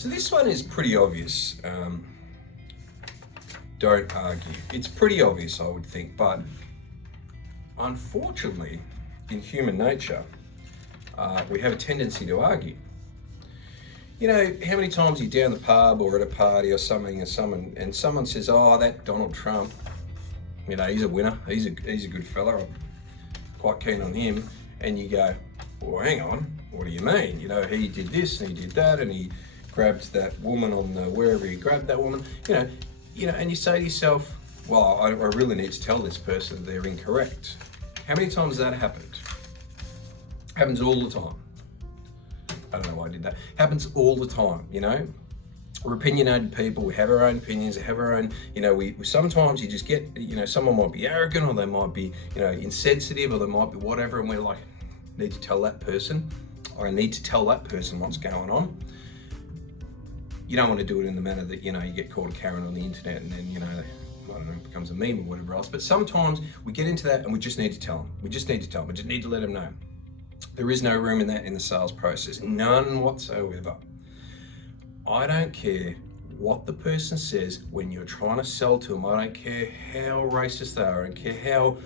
So this one is pretty obvious. Don't argue. It's pretty obvious, I would think, but unfortunately, in human nature, we have a tendency to argue. You know, how many times you're down the pub or at a party or something, and someone says, "Oh, that Donald Trump, you know, he's a winner. He's a good fella. I'm quite keen on him." And you go, "Well, hang on. What do you mean? You know, he did this and he did that, and he grabbed that woman on the wherever he grabbed that woman." You know, and you say to yourself, "Well, I really need to tell this person they're incorrect." How many times has that happened? Happens all the time. I don't know why I did that. Happens all the time, you know? We're opinionated people, we have our own opinions, we have our own, you know, we sometimes you just get, you know, someone might be arrogant or they might be, you know, insensitive or they might be whatever, and we're like, need to tell that person, or I need to tell that person what's going on. You don't want to do it in the manner that, you know, you get called a Karen on the internet and then, you know, I don't know, it becomes a meme or whatever else. But sometimes we get into that and we just need to tell them. We just need to let them know. There is no room in that in the sales process, none whatsoever. I don't care what the person says when you're trying to sell to them. I don't care how racist they are. I don't care how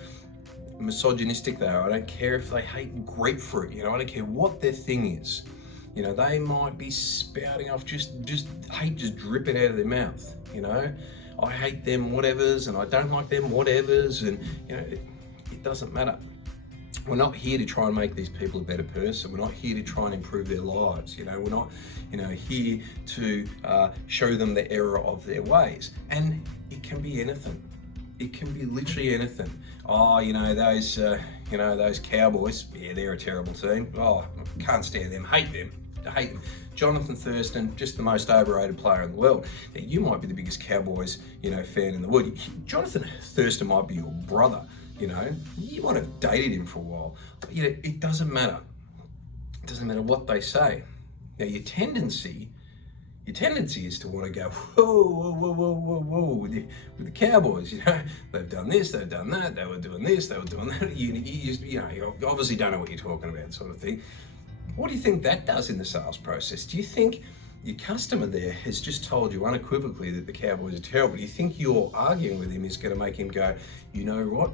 misogynistic they are. I don't care if they hate grapefruit. You know, I don't care what their thing is. You know, they might be spouting off just hate just dripping out of their mouth. You know, I hate them whatevers and I don't like them whatevers, and you know, it doesn't matter. We're not here to try and make these people a better person. We're not here to try and improve their lives. You know, we're not, you know, here to show them the error of their ways. And it can be anything. It can be literally anything. Oh, you know, those Cowboys, yeah, they're a terrible team. Oh, can't stand them, hate them. I hate them. Jonathan Thurston, just the most overrated player in the world. Now, you might be the biggest Cowboys, you know, fan in the world. Jonathan Thurston might be your brother. You know, you might have dated him for a while, but you know, it doesn't matter. It doesn't matter what they say. Now, your tendency is to want to go, whoa, with the Cowboys. You know, they've done this, they've done that, they were doing this, they were doing that. You obviously don't know what you're talking about, sort of thing. What do you think that does in the sales process? Do you think your customer there has just told you unequivocally that the Cowboys are terrible? Do you think you're arguing with him is going to make him go, you know what?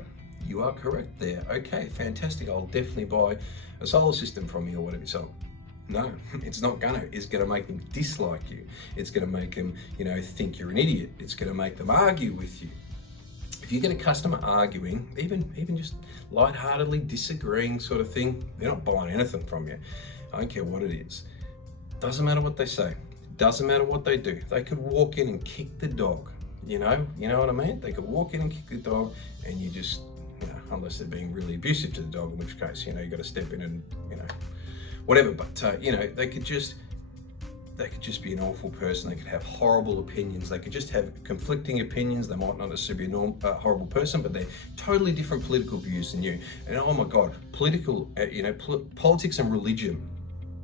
You are correct there. Okay, fantastic. I'll definitely buy a solar system from you or whatever. So, no, it's not gonna. It's gonna make them dislike you. It's gonna make them, you know, think you're an idiot. It's gonna make them argue with you. If you get a customer arguing, even just lightheartedly disagreeing sort of thing, they're not buying anything from you. I don't care what it is. Doesn't matter what they say. Doesn't matter what they do. They could walk in and kick the dog. You know what I mean? They could walk in and kick the dog, and you just, you know, unless they're being really abusive to the dog, in which case, you know, you got to step in and, you know, whatever. But you know, they could just be an awful person. They could have horrible opinions. They could just have conflicting opinions. They might not necessarily be a horrible person, but they're totally different political views than you. And oh my God, politics and religion.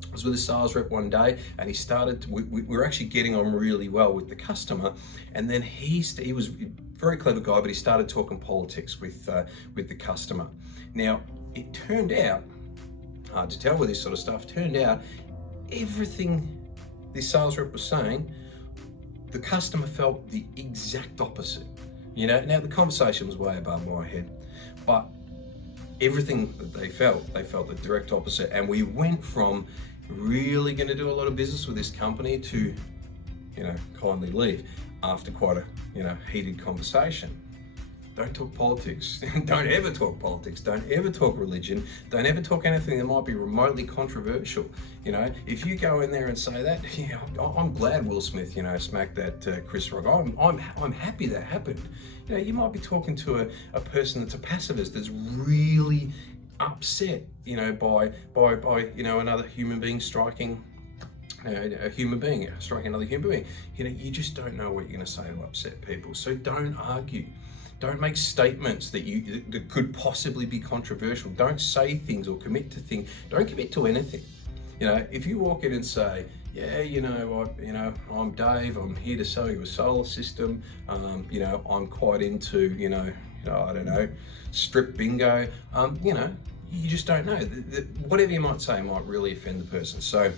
I was with a sales rep one day, and he started. We were actually getting on really well with the customer, and then he was a very clever guy, but he started talking politics with the customer. Now, it turned out, hard to tell with this sort of stuff, turned out everything this sales rep was saying, the customer felt the exact opposite. You know, now the conversation was way above my head, but everything that they felt the direct opposite. And we went from really going to do a lot of business with this company to, you know, kindly leave after quite a, you know, heated conversation. Don't talk politics. Don't ever talk politics. Don't ever talk religion. Don't ever talk anything that might be remotely controversial. You know, if you go in there and say that, you know, I'm glad Will Smith, you know, smacked that Chris Rock. I'm happy that happened. You know, you might be talking to a person that's a pacifist that's really upset, you know, by you know, another human being striking another human being. You know, you just don't know what you're going to say to upset people. So don't argue. Don't make statements that could possibly be controversial. Don't say things or commit to things. Don't commit to anything. You know, if you walk in and say, yeah, I'm Dave, I'm here to sell you a solar system. You know, I'm quite into, I don't know, strip bingo. You know, you just don't know. Whatever you might say might really offend the person. So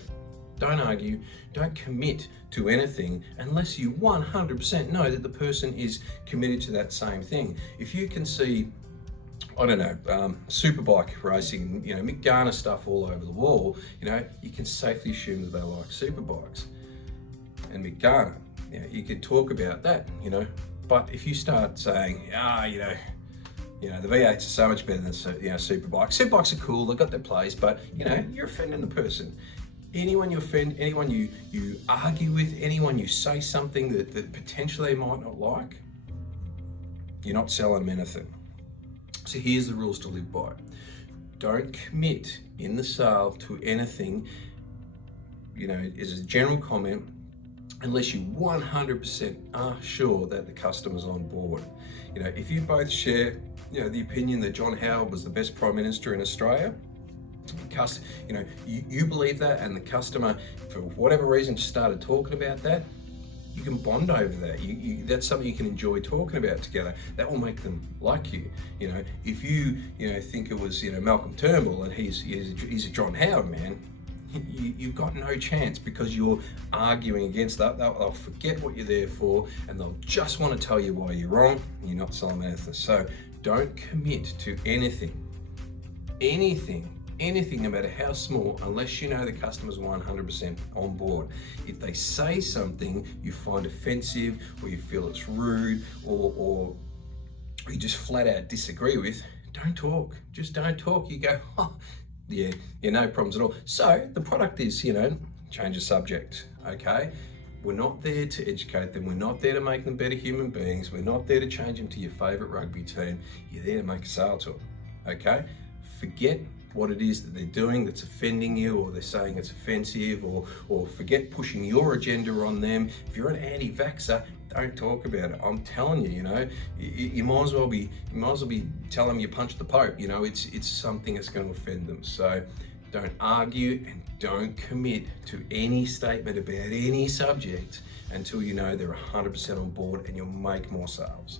Don't argue, don't commit to anything unless you 100% know that the person is committed to that same thing. If you can see, I don't know, superbike racing, Mick Garner stuff all over the wall, you can safely assume that they like superbikes. And Mick Garner, you could talk about that, but if you start saying, the V8s are so much better than superbikes. Superbikes are cool, they've got their place, but you're offending the person. Anyone you offend, anyone you argue with, anyone you say something that potentially they might not like, you're not selling them anything. So here's the rules to live by. Don't commit in the sale to anything, as a general comment, unless you 100% are sure that the customer's on board. If you both share, the opinion that John Howard was the best Prime Minister in Australia, you believe that, and the customer, for whatever reason, started talking about that, you can bond over that. That's something you can enjoy talking about together. That will make them like you. If you think it was Malcolm Turnbull and he's a John Howard man, you've got no chance, because you're arguing against that. They'll forget what you're there for, and they'll just want to tell you why you're wrong. And you're not selling anything. So don't commit to anything, no matter how small, unless you know the customer's 100% on board. If they say something you find offensive, or you feel it's rude, or you just flat out disagree with, don't talk. Just don't talk. You go, yeah, no problems at all. So the product is, change the subject, okay? We're not there to educate them. We're not there to make them better human beings. We're not there to change them to your favourite rugby team. You're there to make a sale to them, okay? Forget what it is that they're doing that's offending you, or they're saying it's offensive, or forget pushing your agenda on them. If you're an anti-vaxxer, don't talk about it. I'm telling you, you might as well be telling them you punched the Pope. It's something that's going to offend them. So don't argue and don't commit to any statement about any subject until you know they're 100% on board, and you'll make more sales.